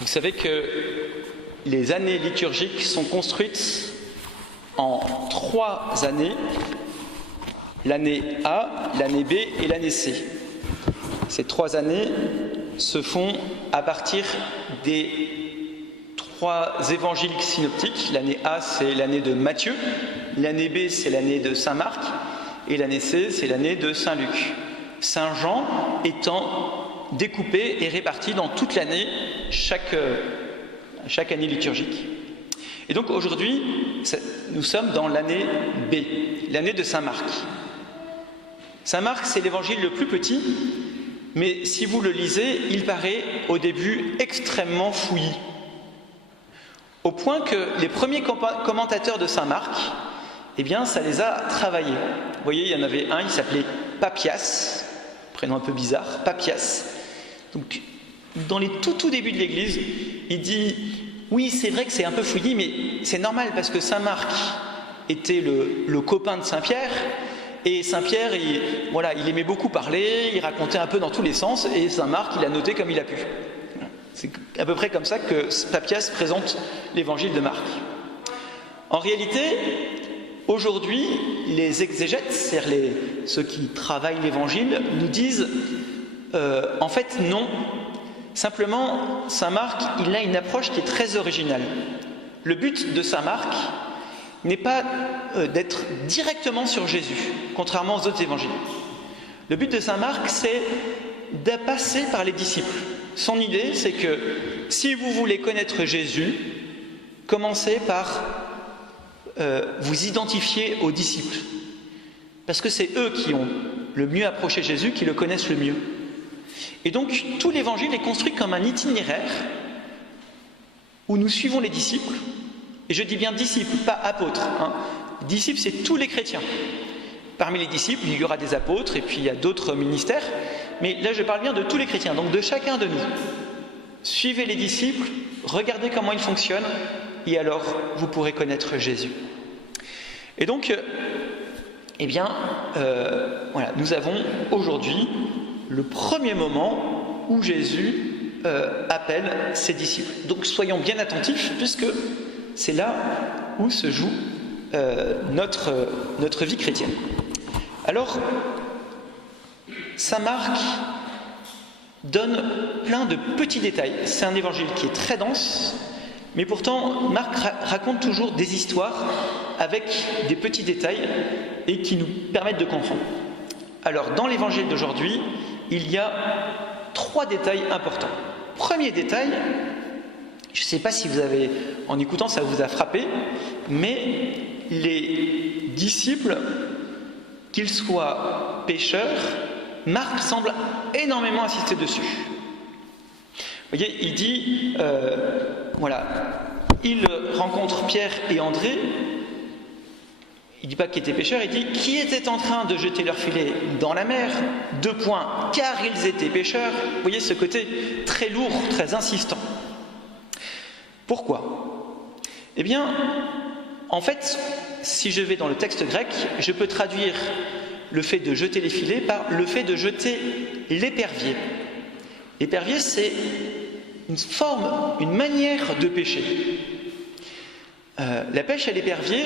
Vous savez que les années liturgiques sont construites en 3 années, l'année A, l'année B et l'année C. Ces 3 années se font à partir des 3 évangiles synoptiques. L'année A, c'est l'année de Matthieu, l'année B, c'est l'année de Saint Marc, et l'année C, c'est l'année de Saint Luc. Saint Jean étant découpé et réparti dans toute l'année, chaque année liturgique. Et donc aujourd'hui, nous sommes dans l'année B, l'année de Saint Marc. Saint Marc, c'est l'évangile le plus petit, mais si vous le lisez, il paraît au début extrêmement fouillis. Au point que les premiers commentateurs de Saint Marc, eh bien, ça les a travaillés. Vous voyez, il y en avait un, il s'appelait Papias, prénom un peu bizarre, Papias. Donc, dans les tout débuts de l'Église, il dit « Oui, c'est vrai que c'est un peu fouillis, mais c'est normal parce que Saint Marc était le copain de Saint Pierre, et Saint Pierre, il aimait beaucoup parler, il racontait un peu dans tous les sens, et Saint Marc, il a noté comme il a pu. » C'est à peu près comme ça que Papias présente l'évangile de Marc. En réalité, aujourd'hui, les exégètes, c'est-à-dire ceux qui travaillent l'évangile, nous disent en fait non. Simplement, Saint Marc, il a une approche qui est très originale. Le but de Saint Marc n'est pas d'être directement sur Jésus, contrairement aux autres évangiles. Le but de Saint Marc, c'est de passer par les disciples. Son idée, c'est que si vous voulez connaître Jésus, commencez par vous identifier aux disciples. Parce que c'est eux qui ont le mieux approché Jésus, qui le connaissent le mieux. Et donc, tout l'évangile est construit comme un itinéraire où nous suivons les disciples. Et je dis bien disciples, pas apôtres. Disciples, c'est tous les chrétiens. Parmi les disciples, il y aura des apôtres et puis il y a d'autres ministères. Mais là, je parle bien de tous les chrétiens, donc de chacun de nous. Suivez les disciples, regardez comment ils fonctionnent, et alors vous pourrez connaître Jésus. Et donc, voilà, nous avons aujourd'hui le premier moment où Jésus appelle ses disciples. Donc soyons bien attentifs, puisque c'est là où se joue notre vie chrétienne. Alors, Saint Marc donne plein de petits détails. C'est un évangile qui est très dense, mais pourtant Marc raconte toujours des histoires avec des petits détails et qui nous permettent de comprendre. Alors, dans l'évangile d'aujourd'hui, il y a 3 détails importants. Premier détail, je ne sais pas si en écoutant, ça vous a frappé, mais les disciples, qu'ils soient pécheurs, Marc semble énormément insister dessus. Vous voyez, il dit, il rencontre Pierre et André. Il ne dit pas qu'ils étaient pécheurs, il dit qui était en train de jeter leur filet dans la mer, 2 points, car ils étaient pécheurs. Vous voyez ce côté très lourd, très insistant. Pourquoi ? Eh bien, en fait, si je vais dans le texte grec, je peux traduire le fait de jeter les filets par le fait de jeter l'épervier. L'épervier, c'est une manière de pêcher. La pêche à l'épervier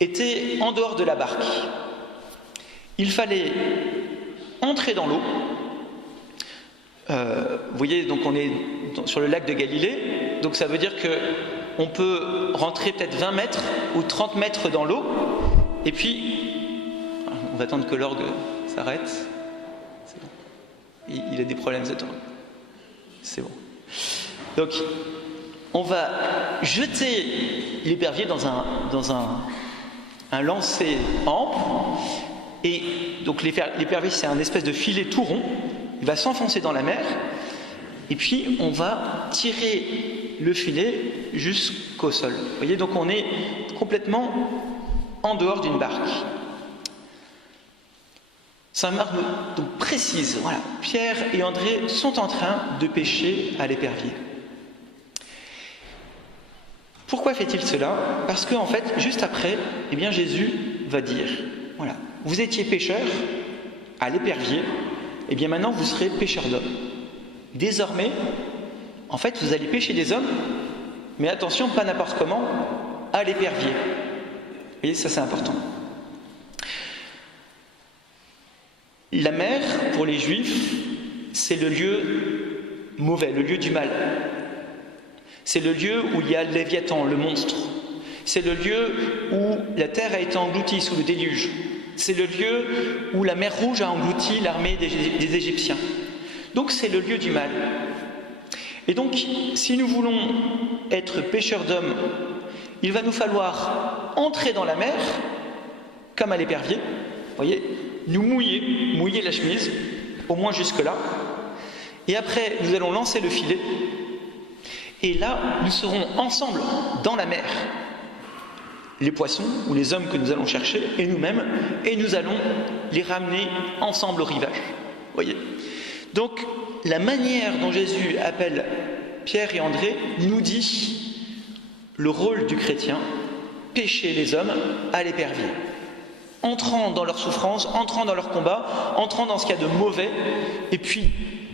était en dehors de la barque. Il fallait entrer dans l'eau. Vous voyez, donc on est sur le lac de Galilée, donc ça veut dire qu'on peut rentrer peut-être 20 mètres ou 30 mètres dans l'eau, et puis on va attendre que l'orgue s'arrête. C'est bon. Il a des problèmes cet orgue. C'est bon. Donc, on va jeter l'épervier dans un lancer ample, et donc l'épervier, c'est un espèce de filet tout rond. Il va s'enfoncer dans la mer, et puis on va tirer le filet jusqu'au sol. Vous voyez, donc on est complètement en dehors d'une barque. Saint Marc donc précise, voilà, Pierre et André sont en train de pêcher à l'épervier. Pourquoi fait-il cela ? Parce qu'en fait, juste après, eh bien, Jésus va dire, voilà, vous étiez pécheurs à l'épervier, eh bien maintenant vous serez pécheurs d'hommes. Désormais, en fait, vous allez pêcher des hommes, mais attention, pas n'importe comment, à l'épervier. Vous voyez, ça c'est important. La mer, pour les Juifs, c'est le lieu mauvais, le lieu du mal. C'est le lieu où il y a le Léviathan, le monstre. C'est le lieu où la terre a été engloutie sous le déluge. C'est le lieu où la mer Rouge a englouti l'armée des Égyptiens. Donc c'est le lieu du mal. Et donc, si nous voulons être pêcheurs d'hommes, il va nous falloir entrer dans la mer, comme à l'épervier, vous voyez, nous mouiller la chemise, au moins jusque-là, et après nous allons lancer le filet, et là nous serons ensemble dans la mer, les poissons ou les hommes que nous allons chercher, et nous-mêmes, et nous allons les ramener ensemble au rivage. Vous voyez ? Donc la manière dont Jésus appelle Pierre et André nous dit le rôle du chrétien, pêcher les hommes à l'épervier, entrant dans leur souffrance, entrant dans leur combat, entrant dans ce qu'il y a de mauvais, et puis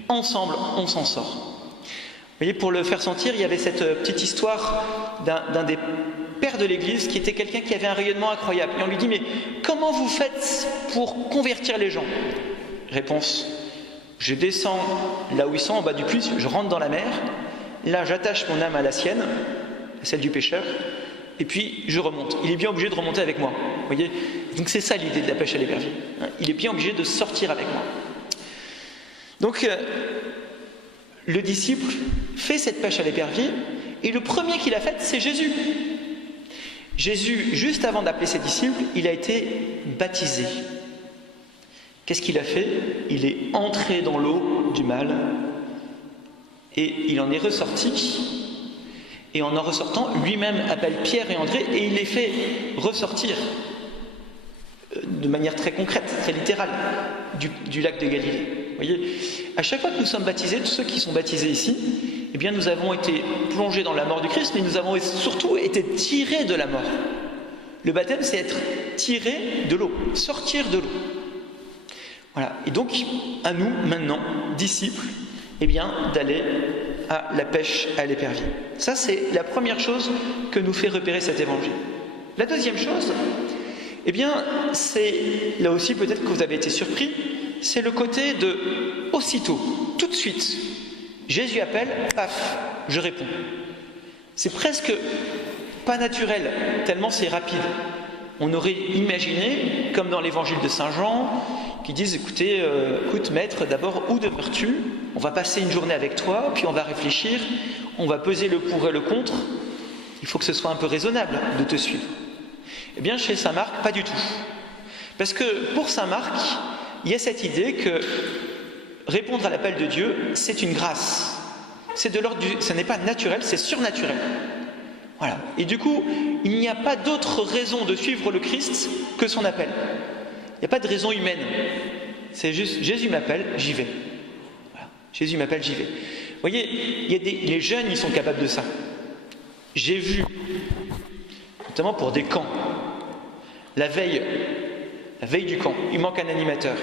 ensemble on s'en sort. Vous voyez, pour le faire sentir, il y avait cette petite histoire d'un des pères de l'Église qui était quelqu'un qui avait un rayonnement incroyable. Et on lui dit, mais comment vous faites pour convertir les gens ? Réponse, je descends là où ils sont, en bas du puits, je rentre dans la mer, là j'attache mon âme à la sienne, celle du pêcheur, et puis je remonte. Il est bien obligé de remonter avec moi. Vous voyez ? Donc c'est ça l'idée de la pêche à l'épervier. Il est bien obligé de sortir avec moi. Donc le disciple fait cette pêche à l'épervier, et le premier qui l'a faite, c'est Jésus. Jésus, juste avant d'appeler ses disciples, il a été baptisé. Qu'est-ce qu'il a fait ? Il est entré dans l'eau du mal, et il en est ressorti. Et en ressortant, lui-même appelle Pierre et André, et il les fait ressortir de manière très concrète, très littérale, du lac de Galilée. Vous voyez, à chaque fois que nous sommes baptisés, tous ceux qui sont baptisés ici, eh bien nous avons été plongés dans la mort du Christ, mais nous avons surtout été tirés de la mort. Le baptême, c'est être tiré de l'eau, sortir de l'eau. Voilà. Et donc, à nous, maintenant, disciples, eh bien, d'aller à la pêche à l'épervier. Ça, c'est la première chose que nous fait repérer cet évangile. La deuxième chose, eh bien, c'est, là aussi, peut-être que vous avez été surpris, c'est le côté de aussitôt, tout de suite. Jésus appelle, paf, je réponds. C'est presque pas naturel, tellement c'est rapide. On aurait imaginé, comme dans l'évangile de Saint Jean, qui disent, écoute maître, d'abord, où demeures-tu ? On va passer une journée avec toi, puis on va réfléchir, on va peser le pour et le contre. Il faut que ce soit un peu raisonnable de te suivre. Eh bien, chez Saint Marc, pas du tout. Parce que pour Saint Marc, il y a cette idée que répondre à l'appel de Dieu, c'est une grâce. C'est de l'ordre ce n'est pas naturel, c'est surnaturel. Voilà. Et du coup, il n'y a pas d'autre raison de suivre le Christ que son appel. Il n'y a pas de raison humaine. C'est juste, Jésus m'appelle, j'y vais. Voilà. Jésus m'appelle, j'y vais. Vous voyez, les jeunes, ils sont capables de ça. J'ai vu, notamment pour des camps, la veille du camp, il manque un animateur.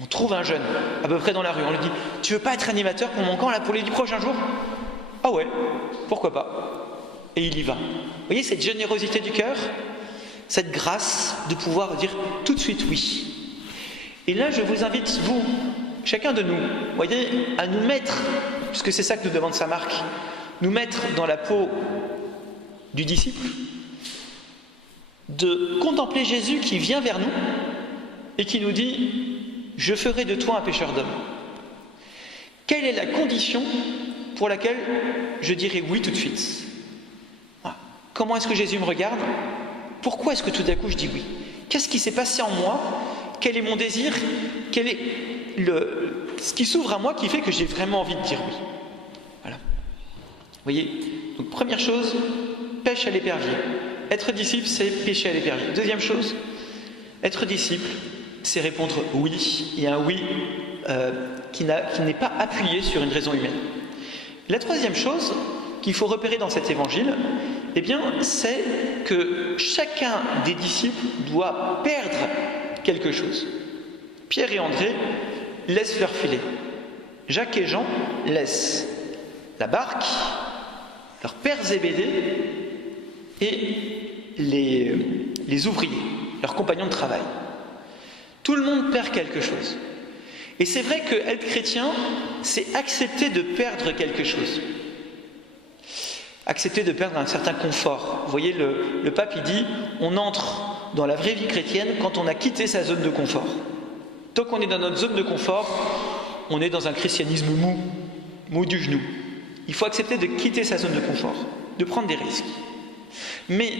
On trouve un jeune, à peu près dans la rue, on lui dit « Tu veux pas être animateur pour mon camp, là, pour les 10 prochains jours ?»« Ah ouais, pourquoi pas ?» Et il y va. Vous voyez cette générosité du cœur, cette grâce de pouvoir dire tout de suite oui. Et là, je vous invite, vous, chacun de nous, voyez, à nous mettre, puisque c'est ça que nous demande Saint Marc, nous mettre dans la peau du disciple, de contempler Jésus qui vient vers nous et qui nous dit « Je ferai de toi un pêcheur d'hommes ». Quelle est la condition pour laquelle je dirai oui tout de suite ? Voilà. Comment est-ce que Jésus me regarde ? Pourquoi est-ce que tout d'un coup je dis oui ? Qu'est-ce qui s'est passé en moi ? Quel est mon désir ? Quel est ce qui s'ouvre à moi qui fait que j'ai vraiment envie de dire oui ? Voilà. Vous voyez ? Donc première chose, pêche à l'épervier. Être disciple, c'est pêcher à l'épervier. Deuxième chose, être disciple, c'est répondre oui, et un oui qui n'est pas appuyé sur une raison humaine. La troisième chose qu'il faut repérer dans cet évangile, eh bien, c'est que chacun des disciples doit perdre quelque chose. Pierre et André laissent leur filet. Jacques et Jean laissent. la barque, leur père Zébédée et les ouvriers, leurs compagnons de travail. Tout le monde perd quelque chose. Et c'est vrai que être chrétien, c'est accepter de perdre quelque chose. Accepter de perdre un certain confort. Vous voyez, le pape, il dit, on entre dans la vraie vie chrétienne quand on a quitté sa zone de confort. Tant qu'on est dans notre zone de confort, on est dans un christianisme mou du genou. Il faut accepter de quitter sa zone de confort, de prendre des risques. Mais,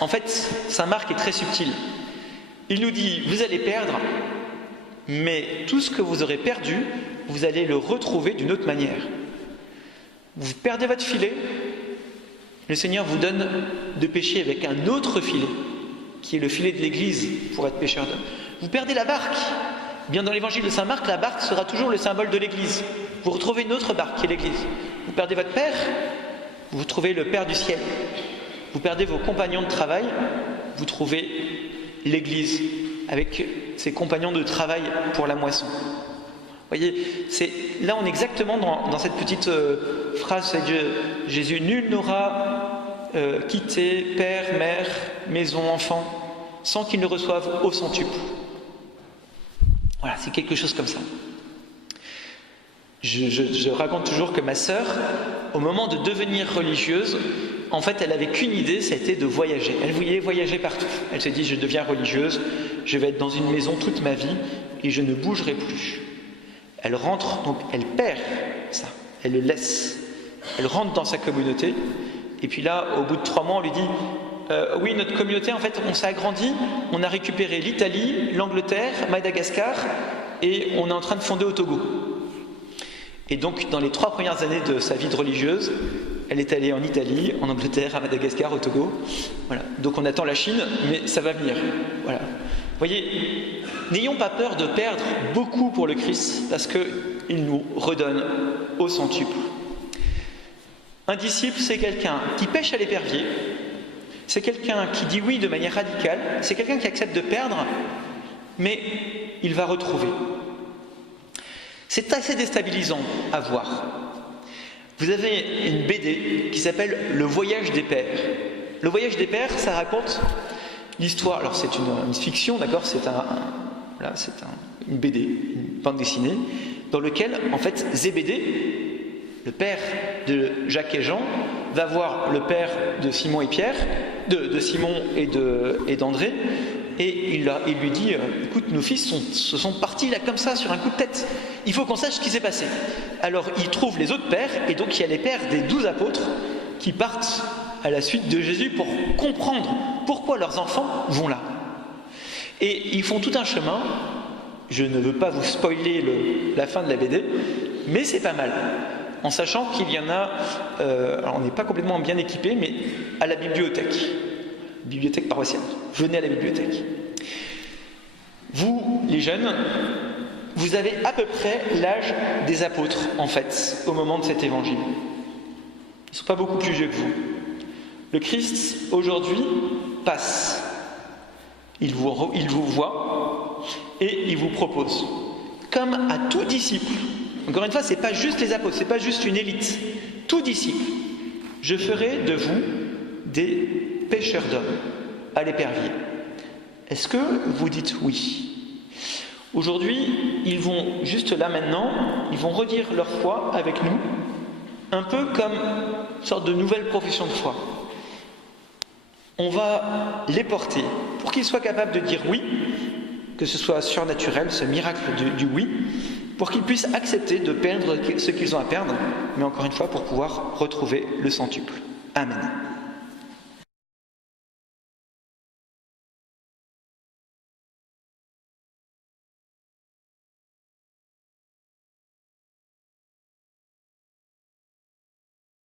en fait, saint Marc est très subtil. Il nous dit, vous allez perdre, mais tout ce que vous aurez perdu, vous allez le retrouver d'une autre manière. Vous perdez votre filet, le Seigneur vous donne de pêcher avec un autre filet, qui est le filet de l'Église, pour être pêcheur d'hommes. Vous perdez la barque. Bien dans l'évangile de saint Marc, la barque sera toujours le symbole de l'Église. Vous retrouvez une autre barque, qui est l'Église. Vous perdez votre Père, vous trouvez le Père du ciel. Vous perdez vos compagnons de travail, vous trouvez l'Église, avec ses compagnons de travail pour la moisson. Vous voyez, là on est exactement dans cette petite phrase de Jésus. Nul n'aura quitté père, mère, maison, enfant, sans qu'il ne reçoive au centuple. Voilà, c'est quelque chose comme ça. Je raconte toujours que ma sœur, au moment de devenir religieuse, en fait, elle avait qu'une idée, c'était de voyager. Elle voulait voyager partout. Elle s'est dit, je deviens religieuse, je vais être dans une maison toute ma vie et je ne bougerai plus. Elle rentre, donc elle perd ça, elle le laisse. Elle rentre dans sa communauté et puis là, au bout de 3 mois, on lui dit oui, notre communauté, en fait, on s'est agrandi, on a récupéré l'Italie, l'Angleterre, Madagascar et on est en train de fonder au Togo. Et donc, dans les 3 premières années de sa vie de religieuse, elle est allée en Italie, en Angleterre, à Madagascar, au Togo. Voilà. Donc on attend la Chine, mais ça va venir. Voilà. Vous voyez, n'ayons pas peur de perdre beaucoup pour le Christ, parce qu'il nous redonne au centuple. Un disciple, c'est quelqu'un qui pêche à l'épervier, c'est quelqu'un qui dit oui de manière radicale, c'est quelqu'un qui accepte de perdre, mais il va retrouver. C'est assez déstabilisant à voir. Vous avez une BD qui s'appelle « Le voyage des pères ». Le voyage des pères, ça raconte l'histoire. Alors c'est une fiction, d'accord, c'est une BD, une bande dessinée, dans lequel, en fait, Zébédée, le père de Jacques et Jean, va voir le père de Simon et Pierre, de Simon et d'André, et il lui dit « Écoute, nos fils se sont partis là comme ça, sur un coup de tête. Il faut qu'on sache ce qui s'est passé. » Alors il trouve les autres pères, et donc il y a les pères des 12 apôtres qui partent à la suite de Jésus pour comprendre pourquoi leurs enfants vont là. Et ils font tout un chemin. Je ne veux pas vous spoiler la fin de la BD, mais c'est pas mal. En sachant qu'il y en a, alors on n'est pas complètement bien équipé, mais à la bibliothèque paroissiale. Venez à la bibliothèque. Vous, les jeunes, vous avez à peu près l'âge des apôtres, en fait, au moment de cet évangile. Ils ne sont pas beaucoup plus vieux que vous. Le Christ, aujourd'hui, passe. Il vous voit et il vous propose. Comme à tout disciple. Encore une fois, ce n'est pas juste les apôtres, ce n'est pas juste une élite. Tout disciple. Je ferai de vous des pêcheurs d'hommes à l'épervier. Est-ce que vous dites oui ? Aujourd'hui, ils vont, juste là maintenant, ils vont redire leur foi avec nous, un peu comme une sorte de nouvelle profession de foi. On va les porter pour qu'ils soient capables de dire oui, que ce soit surnaturel, ce miracle du oui, pour qu'ils puissent accepter de perdre ce qu'ils ont à perdre, mais encore une fois, pour pouvoir retrouver le centuple. Amen.